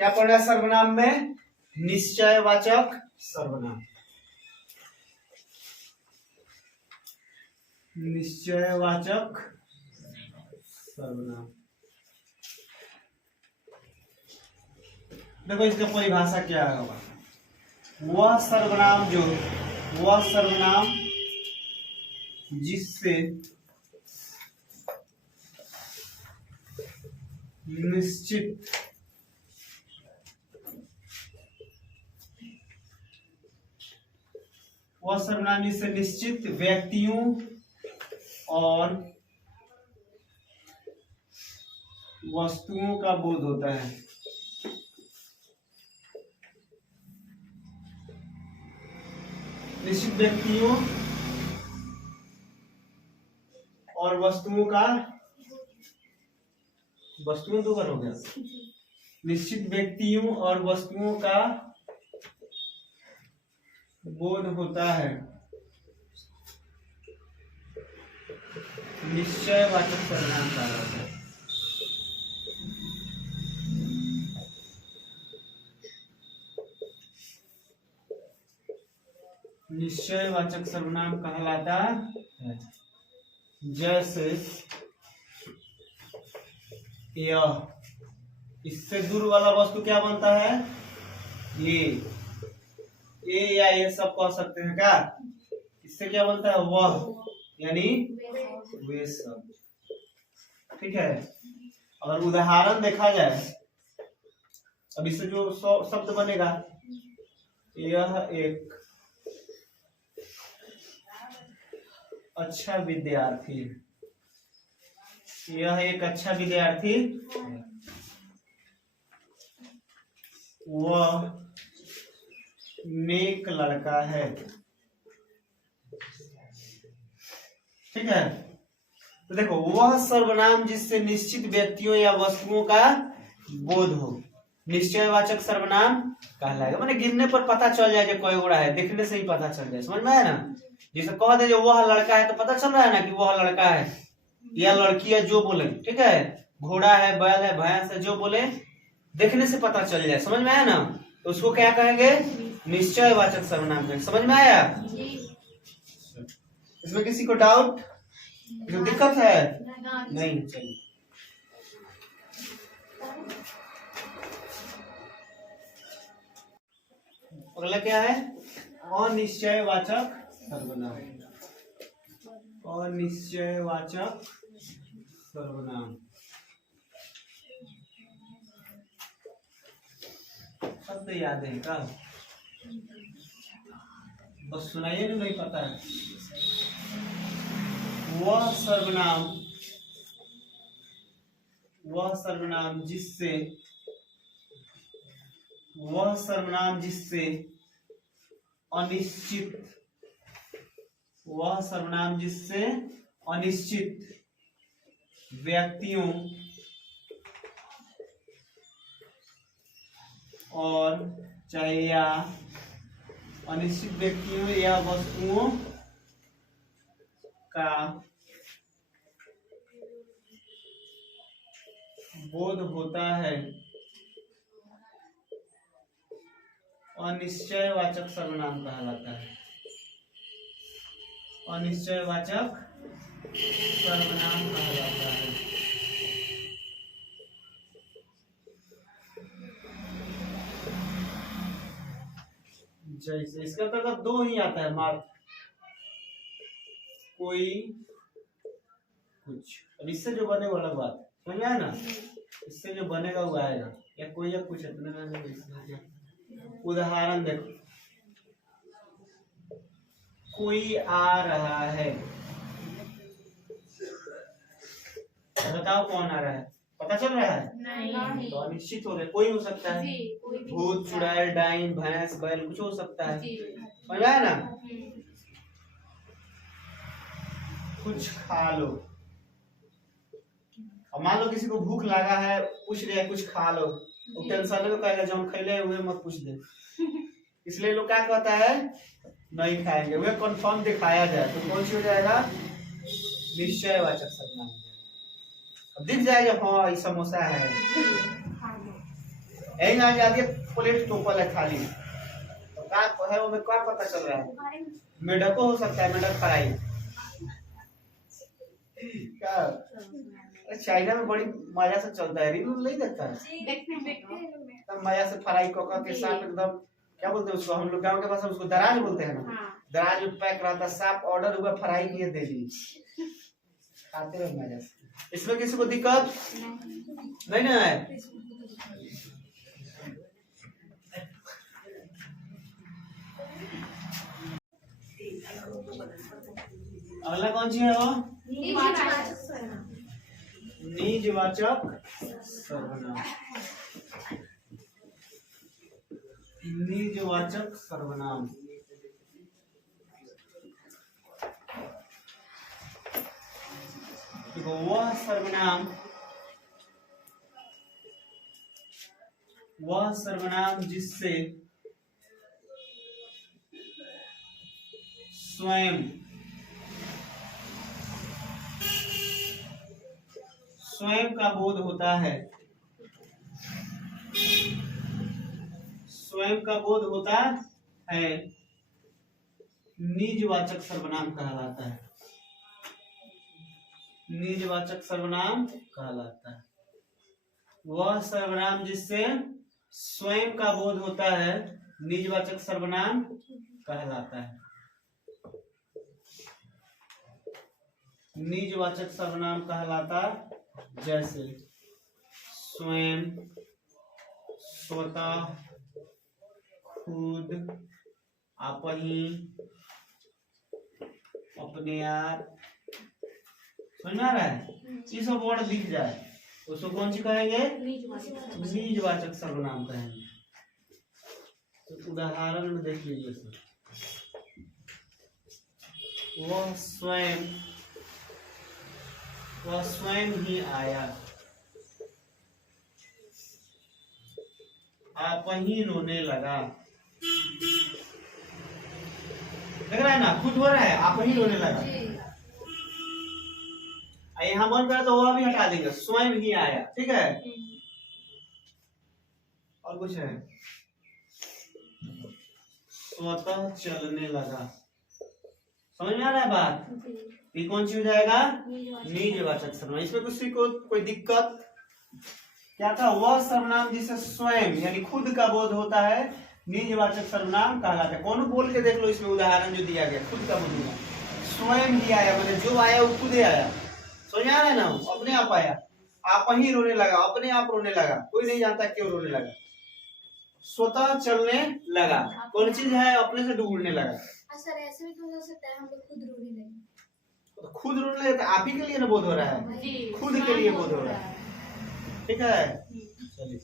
क्या पढ़ रहा है सर्वनाम में? निश्चयवाचक सर्वनाम। निश्चयवाचक सर्वनाम। देखो इसका परिभाषा क्या होगा? वह सर्वनाम जिससे निश्चित व्यक्तियों और वस्तुओं का बोध होता है। निश्चित व्यक्तियों और वस्तुओं तो कर हो गया। निश्चित व्यक्तियों और वस्तुओं का बोध होता है। निश्चयवाचक सर्वनाम कहा जाता है। निश्चयवाचक सर्वनाम कहलाता है। जैसे यह, इससे दूर वाला वस्तु क्या बनता है? ये या ये सब कह सकते हैं क्या? इससे क्या बनता है? वह, यानी वे सब। ठीक है। अगर उदाहरण देखा जाए, अब इससे जो शब्द बनेगा, यह एक अच्छा विद्यार्थी है। यह एक अच्छा विद्यार्थी, वह नेक लड़का है। ठीक है। तो देखो, वह सर्वनाम जिससे निश्चित व्यक्तियों या वस्तुओं का बोध हो, निश्चयवाचक सर्वनाम कहलाएगा। माने गिनने पर पता चल जाए जो कोई उड़ा है, दिखने से ही पता चल जाए। समझ में आया ना? जैसे कह दे जो वह लड़का है, तो पता चल रहा है ना कि वह लड़का है या लड़की है, जो बोले। ठीक है। घोड़ा है, बैल है, भैंस है, जो बोले देखने से पता चल जाए। समझ में आया ना? तो उसको क्या कहेंगे? निश्चयवाचक सर्वनाम कहेंगे। समझ में आया? इसमें किसी को डाउट, जो दिक्कत है? नहीं। चलिए, अगला क्या है? अनिश्चयवाचक सर्वनाम। अनिश्चयवाचक सर्वनाम शब्द याद है का? बस सुनाइए ना, नहीं पता है। वह सर्वनाम जिससे अनिश्चित व्यक्तियों और अनिश्चित व्यक्तियों या वस्तुओं का बोध होता है, अनिश्चयवाचक सर्वनाम कहलाता है। अनिश्चयवाचक सर्वनाम कहलाता है। जैसे इसका तो दो ही आता है, मार्क कोई कुछ। अब इससे जो बनेगा अलग बात, समझ में आया ना? इससे जो बनेगा वो आएगा, या कोई या कुछ है। उदाहरण देखो, कोई आ रहा है, बताओ कौन आ रहा है? पता चल रहा है? नहीं। तो अनिश्चित हो गया, कोई हो सकता है। भूत, चुड़ैल, डाइन, भैंस, बैल, कुछ हो सकता है। समझ आया ना? कुछ खा लो। अब मान लो किसी को भूख लगा है, पूछ रहे हैं कुछ खा लो, तो टेंशन में कहेगा जो हम खैले हुए मत पूछ दे। इसलिए लोग क्या कहता है? नहीं खाएंगे। वे कंफर्म दिखाया जाए तो कौन सी हो जाएगा? निश्चयवाचक सर्वनाम। अब दिख जाएगा हाँ ये समोसा है, यही आ जाती है प्लेट टोपल है खाली, तो का है वो में क्या पता चल रहा है? मेढको हो सकता है, मेढक फ्राई क्या? चाइना में बड़ी मजा से चलता है, रील नहीं देखता है तब मजा से फ्राई कोका के साथ एकदम, क्या बोलते हैं उसको, हम लोग गांव के पास उसको दराज बोलते हैं ना, दराज में पैक रहता है, साफ ऑर्डर हुआ फ्राई किए दे दी, खाते रहो मजा से। इसमें किसी को दिक्कत नहीं ना है? अगला कौन सी है वो? निजवाचक सर्वनाम। निजवाचक सर्वनाम देखो, वह सर्वनाम जिससे स्वयं का बोध होता है, स्वयं का बोध होता है, निजवाचक सर्वनाम कहलाता है। निजवाचक सर्वनाम कहलाता है वह सर्वनाम जिससे स्वयं का बोध होता है, निजवाचक सर्वनाम कहलाता है। निजवाचक सर्वनाम कहलाता जैसे स्वयं, स्वतः, खुद, आपही, अपने आप, समझ आ रहा है? ये सब वर्ड दिख जाए उसको कौन सी कहेंगे? निजवाचक सर्वनाम कहेंगे। तो उदाहरण में देख लीजिए सर, वह स्वयं ही आया, आप ही रोने लगा, देख रहा है ना, खुद हो रहा है, आप ही रोने लगा। यहाँ मन करा तो वह भी हटा देंगे, स्वयं ही आया, ठीक है। और कुछ है, स्वतः चलने लगा, समझ में आ रहा है बात? ये कौन सी हो जाएगा? निजवाचक सर्वनाम। इसमें किसी को कोई दिक्कत? क्या था? वह सर्वनाम जिसे स्वयं यानी खुद का बोध होता है, निजवाचक सर्वनाम कहलाता है। कौन बोल के देख लो, इसमें उदाहरण जो दिया गया, खुद का बोध होगा, स्वयं ही आया, मतलब जो आया वो खुद ही आया, समझ आ रहा है ना? अपने आप आया, आप ही रोने लगा, अपने आप रोने लगा, कोई नहीं जानता क्यों रोने लगा। स्वतः चलने लगा, कौन चीज है? अपने से ढूंढने लगा। सर ऐसे भी तो हो सकता है हम लोग खुद रोने लगे, तो खुद रोने लगे, आप ही के लिए ना बोध हो रहा है, खुद के लिए बोध हो रहा है, ठीक है। चलिए।